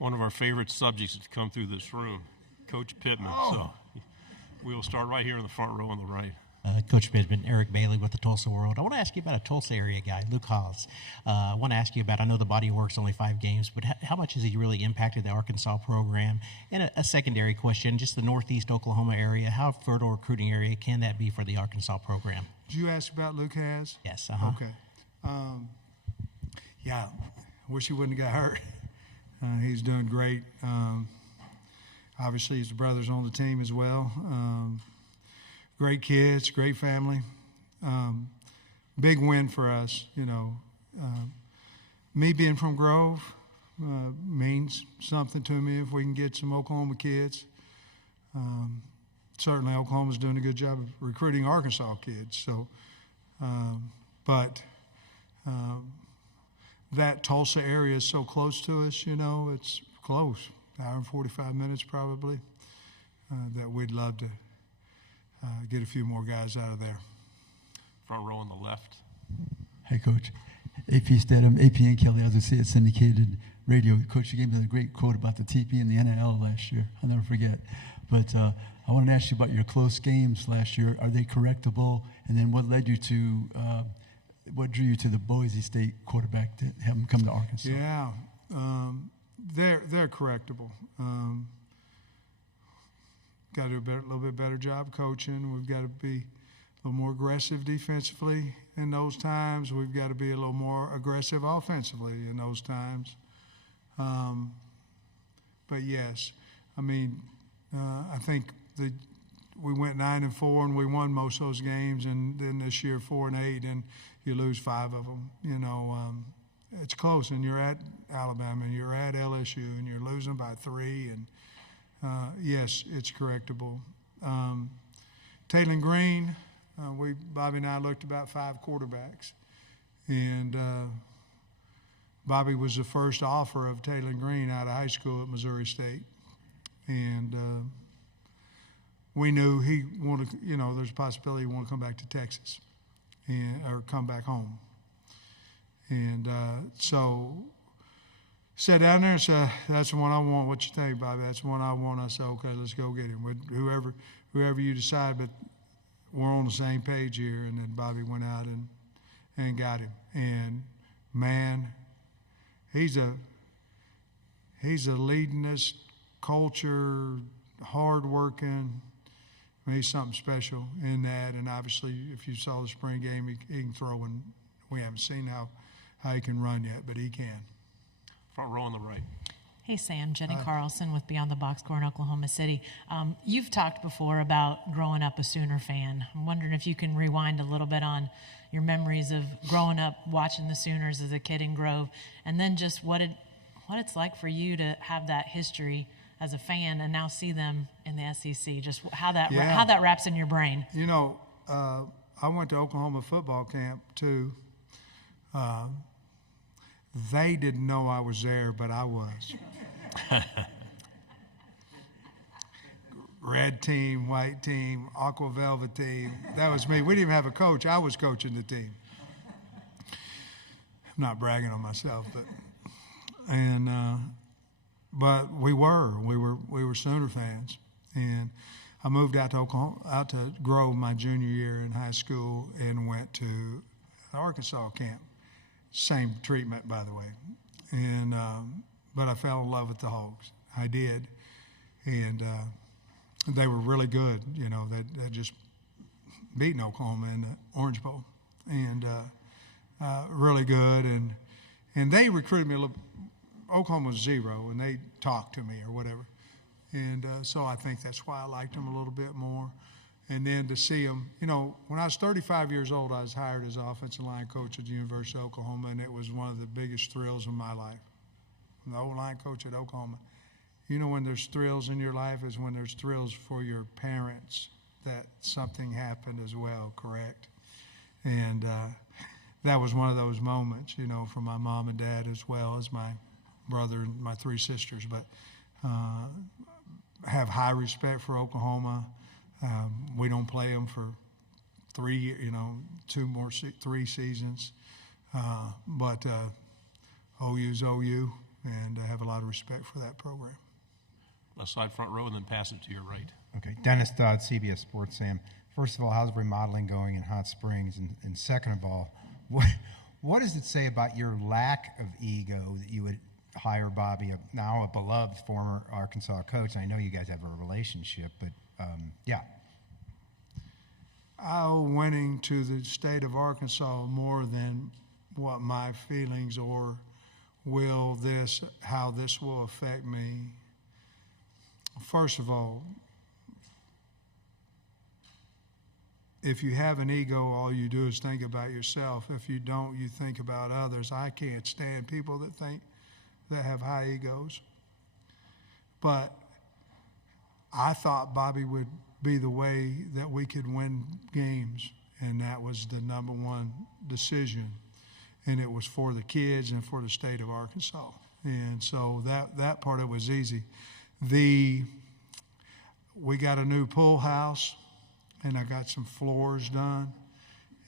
one of our favorite subjects that's come through this room, Coach Pittman. Oh. So we will start right here in the front row on the right. Coach Pittman, Eric Bailey with the Tulsa World. I want to ask you about a Tulsa area guy, Luke Haas. I want to ask you about, I know the body of work's only 5 games, but how much has he really impacted the Arkansas program? And a secondary question, just the Northeast Oklahoma area, how fertile recruiting area can that be for the Arkansas program? Did you ask about Luke Haas? Yes. Okay. Yeah, wish he wouldn't have got hurt. He's doing great. Obviously, his brother's on the team as well. Great kids, great family. Big win for us, you know. Me being from Grove means something to me if we can get some Oklahoma kids. Certainly Oklahoma's doing a good job of recruiting Arkansas kids. So, that Tulsa area is so close to us, you know, it's close, hour and 45 minutes probably, that we'd love to get a few more guys out of there. Front row on the left. Hey, Coach. AP Stedham, AP and Kelly, as I say, it's syndicated radio. Coach, you gave me a great quote about the TP and the NIL last year. I'll never forget. But I wanted to ask you about your close games last year. Are they correctable? And then what led you to, what drew you to the Boise State quarterback to have him come to Arkansas? Yeah, they're correctable. Got to do a little bit better job coaching. We've got to be a little more aggressive defensively in those times. We've got to be a little more aggressive offensively in those times. But yes, I mean, I think we went 9-4 and we won most of those games, and then this year 4-8, and you lose 5 of them. You know, it's close, and you're at Alabama, and you're at LSU, and you're losing by 3, and yes, it's correctable. Taylor Green, Bobby and I looked about 5 quarterbacks, and Bobby was the first offer of Taylor Green out of high school at Missouri State, and we knew he wanted, you know, there's a possibility he wanted to come back to Texas or come back home, and so sat down there and said, "That's the one I want. What you think, Bobby? That's the one I want." I said, "Okay, let's go get him. Whoever you decide, but we're on the same page here." And then Bobby went out and got him. And man, he's a leadingist, culture, hard-working. I mean, he's something special in that. And obviously, if you saw the spring game, he can throw, and we haven't seen how he can run yet, but he can. Front row on the right. Hey, Sam. Jenny Carlson with Beyond the Box Score in Oklahoma City. You've talked before about growing up a Sooner fan. I'm wondering if you can rewind a little bit on your memories of growing up watching the Sooners as a kid in Grove, and then just what it's like for you to have that history as a fan and now see them in the SEC. Just how that wraps in your brain. You know, I went to Oklahoma football camp too. They didn't know I was there, but I was. Red team, white team, aqua velvet team. That was me. We didn't even have a coach. I was coaching the team. I'm not bragging on myself, but we were Sooner fans, and I moved out to Grove my junior year in high school and went to Arkansas camp. Same treatment, by the way, and but I fell in love with the Hogs. I did, and they were really good. You know, they just beaten Oklahoma in the Orange Bowl, and really good. And they recruited me a little. Oklahoma was 0, and they talked to me or whatever, and so I think that's why I liked them a little bit more. And then to see them, you know, when I was 35 years old, I was hired as offensive line coach at the University of Oklahoma, and it was one of the biggest thrills of my life. I'm the O-line coach at Oklahoma. You know, when there's thrills in your life is when there's thrills for your parents that something happened as well, correct? And that was one of those moments, you know, for my mom and dad as well as my brother and my 3 sisters. But have high respect for Oklahoma. We don't play them for 3 seasons. But OU's OU, and I have a lot of respect for that program. Left side, front row, and then pass it to your right. Okay, Dennis Dodd, CBS Sports. Sam, first of all, how's remodeling going in Hot Springs? And second of all, what does it say about your lack of ego that you would hire Bobby, now a beloved former Arkansas coach? I know you guys have a relationship, but yeah. I owe winning to the state of Arkansas more than what my feelings or how this will affect me. First of all, if you have an ego, all you do is think about yourself. If you don't, you think about others. I can't stand people that have high egos. But I thought Bobby would be the way that we could win games, and that was the number one decision. And it was for the kids and for the state of Arkansas. And so that part of it was easy. We got a new pool house, and I got some floors done,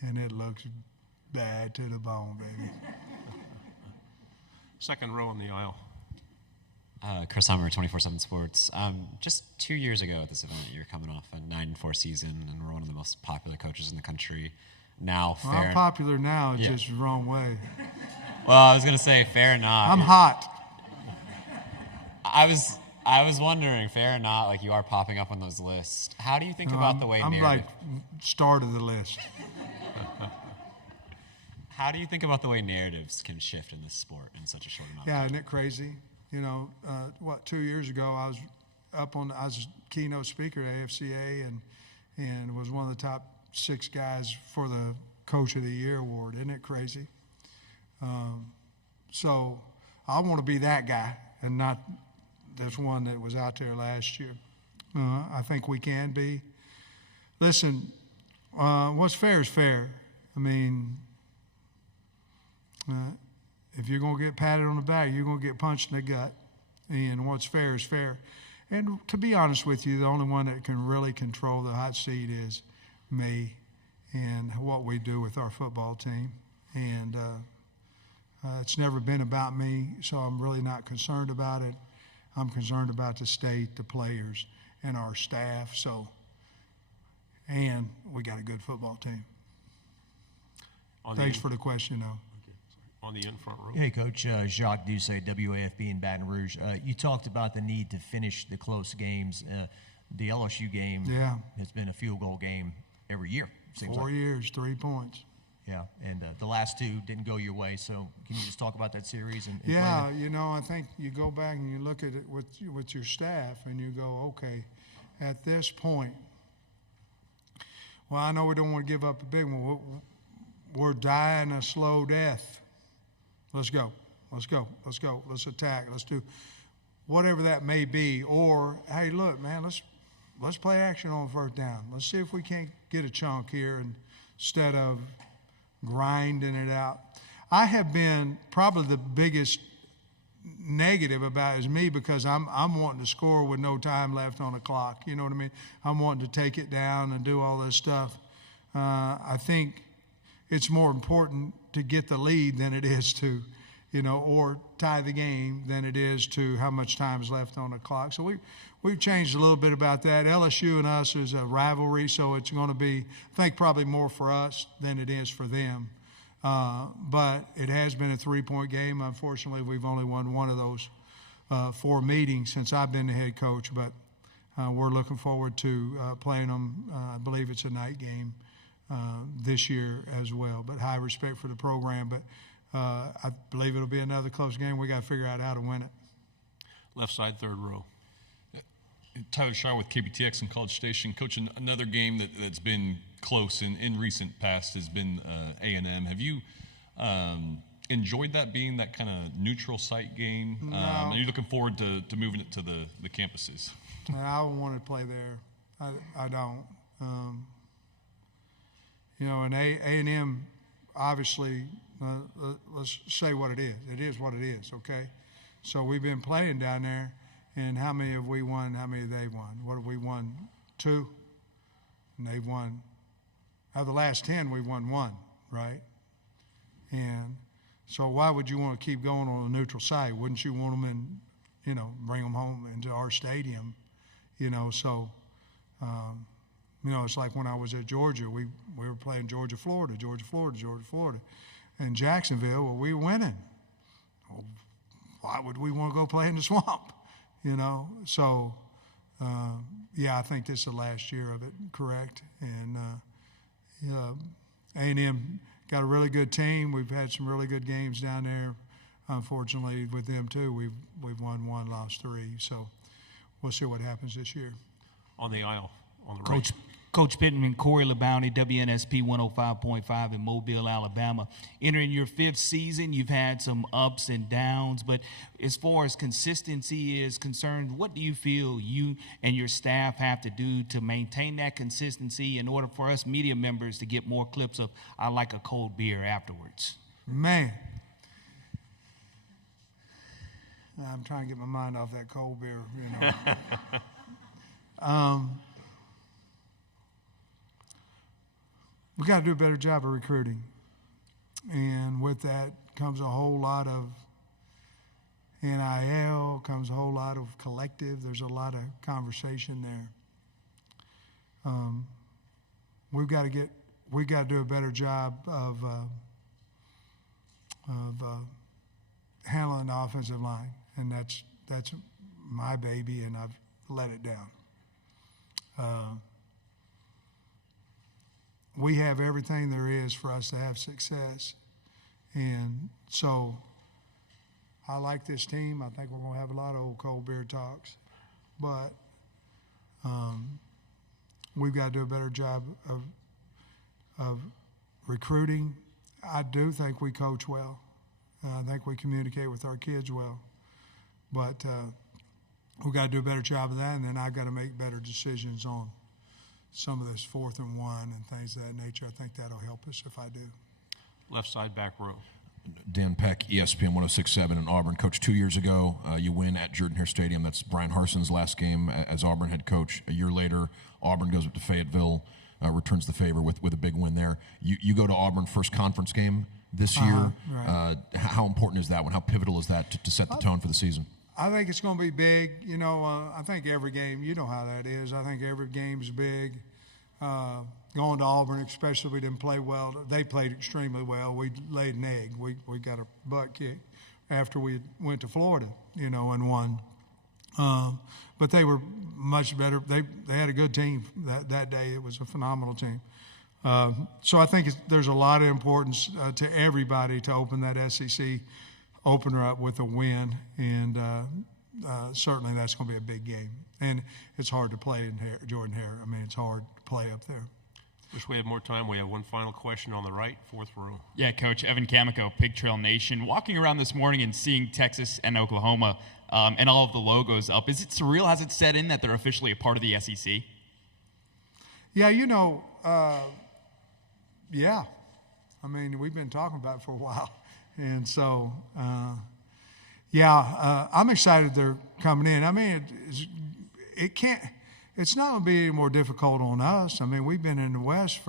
and it looks bad to the bone, baby. Second row on the aisle. Chris Hummer, 24/7 Sports. Just 2 years ago at this event, you're coming off a 9-4 season, and we're one of the most popular coaches in the country. Now, Well, I'm popular now, it's just the wrong way. Well, I was going to say, fair or not. I'm hot. I was wondering, fair or not, like you are popping up on those lists. How do you think about the way I'm narrative? like start of the list. How do you think about the way narratives can shift in this sport in such a short amount of time? Yeah, isn't it crazy? 2 years ago I was I was keynote speaker at AFCA and was one of the top 6 guys for the Coach of the Year award. Isn't it crazy? So I want to be that guy and not this one that was out there last year. I think we can be. Listen, what's fair is fair. I mean, if you're going to get patted on the back, you're going to get punched in the gut. And what's fair is fair. And to be honest with you, the only one that can really control the hot seat is me and what we do with our football team. And it's never been about me, so I'm really not concerned about it. I'm concerned about the state, the players, and our staff. And we got a good football team. Thanks for the question, though. On the in front row. Hey, Coach. Jacques Doucet, WAFB in Baton Rouge. You talked about the need to finish the close games. The LSU game has been a field goal game every year. 4 years, 3 points. Yeah, and the last 2 didn't go your way. So can you just talk about that series? And Yeah, I think you go back and you look at it with your staff and you go, okay, at this point, well, I know we don't want to give up a big one. We're dying a slow death. Let's go. Let's go. Let's go. Let's attack. Let's do whatever that may be. Or, hey, look, man, let's play action on first down. Let's see if we can't get a chunk here instead of grinding it out. I have been probably the biggest negative about it is me because I'm wanting to score with no time left on the clock. You know what I mean? I'm wanting to take it down and do all this stuff. I think it's more important to get the lead than it is to, or tie the game than it is to how much time is left on the clock. So we've changed a little bit about that. LSU and us is a rivalry, so it's going to be, I think, probably more for us than it is for them. But it has been a 3-point game. Unfortunately, we've only won one of those 4 meetings since I've been the head coach. But we're looking forward to playing them. I believe it's a night game this year as well. But high respect for the program. But I believe it'll be another close game. We got to figure out how to win it. Left side, third row. Tyler Shaw with KBTX and College Station. Coach, another game that's been close in recent past has been A&M. Have you enjoyed that being that kind of neutral site game? No. Are you looking forward to moving it to the campuses? I don't want to play there. I don't. And A&M, obviously, let's say what it is. It is what it is, okay? So we've been playing down there, and how many have we won? How many have they won? What have we won? 2? And they've won. Out of the last 10, we've won 1, right? And So why would you want to keep going on a neutral site? Wouldn't you want them in, bring them home into our stadium, So, it's like when I was at Georgia, we were playing Georgia, Florida. In Jacksonville, well, we were winning. Well, why would we want to go play in the swamp? So, I think this is the last year of it, correct? And A&M got a really good team. We've had some really good games down there. Unfortunately, with them too, we've won one, lost three. So we'll see what happens this year. On the aisle, on the right. Coach Pittman, Corey LeBounty, WNSP 105.5 in Mobile, Alabama. Entering your 5th season, you've had some ups and downs, but as far as consistency is concerned, what do you feel you and your staff have to do to maintain that consistency in order for us media members to get more clips of "I like a cold beer" afterwards? Man, I'm trying to get my mind off that cold beer, We got to do a better job of recruiting. And with that comes a whole lot of NIL, comes a whole lot of collective. There's a lot of conversation there. We got to do a better job of handling the offensive line. And that's my baby, and I've let it down. We have everything there is for us to have success. And so I like this team. I think we're going to have a lot of old cold beer talks. But we've got to do a better job of recruiting. I do think we coach well. I think we communicate with our kids well. But we've got to do a better job of that, and then I've got to make better decisions on some of this 4th and 1 and things of that nature. I think that'll help us if I do. Left side, back row. Dan Peck, ESPN 106.7 in Auburn. Coach, 2 years ago, you win at Jordan-Hare Stadium. That's Brian Harson's last game as Auburn head coach. A year later, Auburn goes up to Fayetteville, returns the favor with a big win there. You go to Auburn, first conference game this year. Right. How important is that one? How pivotal is that to set the tone for the season? I think it's going to be big. I think every game, you know how that is. I think every game's big. Going to Auburn, especially, we didn't play well. They played extremely well. We laid an egg. We got a butt kick after we went to Florida, and won. But they were much better. They had a good team that day. It was a phenomenal team. So I think there's a lot of importance to everybody to open that SEC opener up with a win, and certainly that's going to be a big game. And it's hard to play in Jordan-Hare. I mean, it's hard to play up there. Wish we had more time. We have one final question on the right, 4th row. Yeah, Coach. Evan Camico, Pig Trail Nation. Walking around this morning and seeing Texas and Oklahoma and all of the logos up, is it surreal? Has it set in that they're officially a part of the SEC? Yeah, yeah. I mean, we've been talking about it for a while. And so, I'm excited they're coming in. I mean, it's not going to be any more difficult on us. I mean, we've been in the West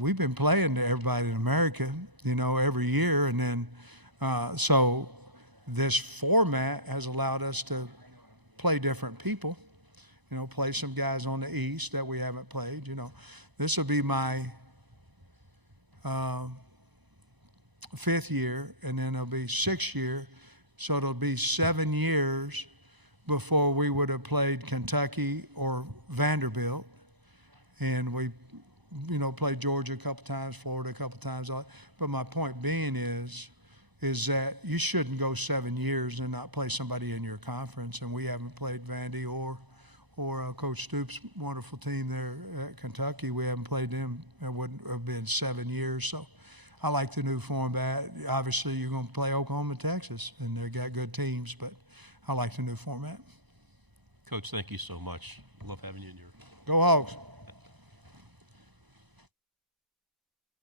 we've been playing to everybody in America, every year. And then, so this format has allowed us to play different people, play some guys on the East that we haven't played. This will be my 5th year, and then it'll be 6th year. So it'll be 7 years before we would have played Kentucky or Vanderbilt. And we, played Georgia a couple times, Florida a couple times. But my point being is that you shouldn't go 7 years and not play somebody in your conference. And we haven't played Vandy or Coach Stoops' wonderful team there at Kentucky. We haven't played them. It wouldn't have been 7 years. So I like the new format. Obviously, you're going to play Oklahoma and Texas, and they got good teams, but I like the new format. Coach, thank you so much. Love having you in here. Go Hogs.